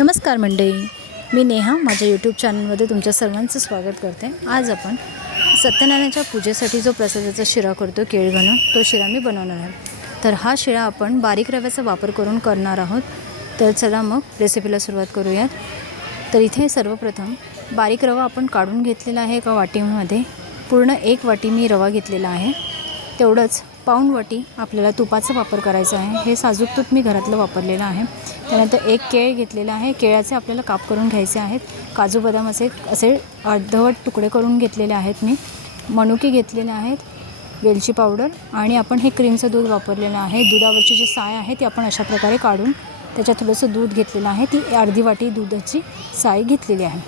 नमस्कार मंडळी. मी नेहा माझ्या यूट्यूब चॅनलमध्ये तुमच्या सर्वांचं स्वागत करते. आज आपण सत्यनारायणाच्या पूजेसाठी जो प्रसादाचा शिरा करतो केळ घालून तो शिरा मी बनवणार आहे. तर हा शिरा आपण बारीक रव्याचा वापर करून करणार आहोत. तर चला मग रेसिपीला सुरुवात करूयात. तर इथे सर्वप्रथम बारीक रवा आपण काढून घेतलेला आहे एका वाटीमध्ये. पूर्ण एक वाटी मी रवा घेतलेला आहे. तेवढंच पाऊण वाटी आपल्याला तुपाचा वापर करायचा आहे. हे साजूक तूप मी घरातलं वापरलेलं आहे. त्यानंतर एक केळ घेतलेलं आहे. केळाचे आपल्याला काप करून घ्यायचे आहेत. काजू बदामाचे असे अर्धवट तुकडे करून घेतलेले आहेत मी. मनुके घेतलेले आहेत. वेलची पावडर आणि आपण हे क्रीमचं दूध वापरलेलं आहे. दुधावरची जी साय आहे ती आपण अशा प्रकारे काढून त्याच्यात थोडंसं दूध घेतलेलं आहे. ती अर्धी वाटी दुधाची साय घेतलेली आहे.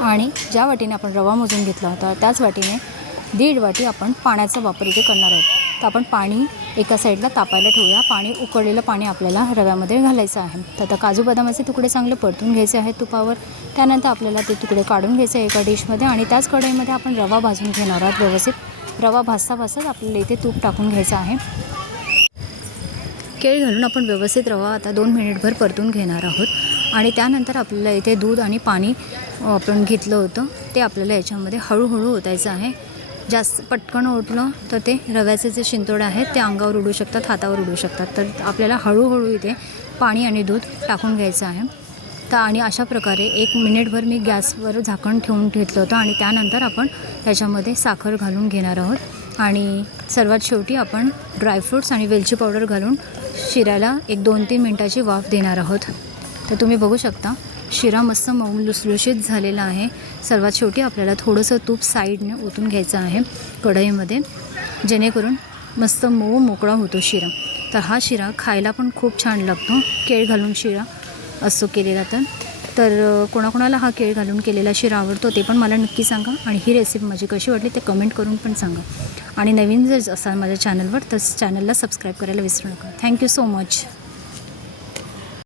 आणि ज्या वाटीने आपण रवा मोजून घेतला होता त्याच वाटीने दीड वाटी आपण पाण्याचा वापर इथे करणार आहोत. तर आपण पाणी एका साईडला तापायला ठेवूया. पाणी उकळलेलं पाणी आपल्याला रव्यामध्ये घालायचं आहे. तर आता काजू बदामाचे तुकडे चांगले परतून घ्यायचे आहेत तुपावर. त्यानंतर आपल्याला ते तुकडे काढून घ्यायचे एका डिशमध्ये आणि त्याच कढईमध्ये आपण रवा भाजून घेणार आहोत व्यवस्थित. रवा भाजता भाजताच आपल्याला इथे तूप टाकून घ्यायचं आहे. केळी घालून आपण व्यवस्थित रवा आता दोन मिनिटभर परतून घेणार आहोत. आणि त्यानंतर आपल्याला इथे दूध आणि पाणी आपण घेतलं होतं. ते आपल्याला याच्यामध्ये हळूहळू ओतायचं आहे. जास्त पटकन ओतलं तर ते रव्याचे जे शिंतोडे आहेत ते अंगावर उडू शकतात हातावर उडू शकतात. तर आपल्याला हळूहळू इथे पाणी आणि दूध टाकून घ्यायचं आहे. तर आणि अशा प्रकारे एक मिनिटभर मी गॅसवर झाकण ठेवून घेतलं होतं आणि त्यानंतर आपण त्याच्यामध्ये साखर घालून घेणार आहोत. आणि सर्वात शेवटी आपण ड्रायफ्रूट्स आणि वेलची पावडर घालून शिऱ्याला एक दोन तीन मिनटाची वाफ देणार आहोत. तर तुम्ही बघू शकता शिरा मस्त मऊ लुसलुशीत झालेला आहे. सर्वात शेवटी आपल्याला थोडंसं तूप साईडने ओतून घ्यायचं आहे कढईमध्ये. जेणेकरून मस्त मऊ मोकळा होतो शिरा. तर हा शिरा खायला पण खूप छान लागतो. केळ घालून शिरा असतो केलेला तर. तर कोणाकोणाला हा केळ घालून केलेला शिरा आवडतो ते पण मला नक्की सांगा आणि ही रेसिपी माझी कशी वाटली ते कमेंट करून पण सांगा. आणि नवीन जर असाल माझ्या चॅनलवर तर चॅनलला सबस्क्राईब करायला विसरू नका. Thank you so much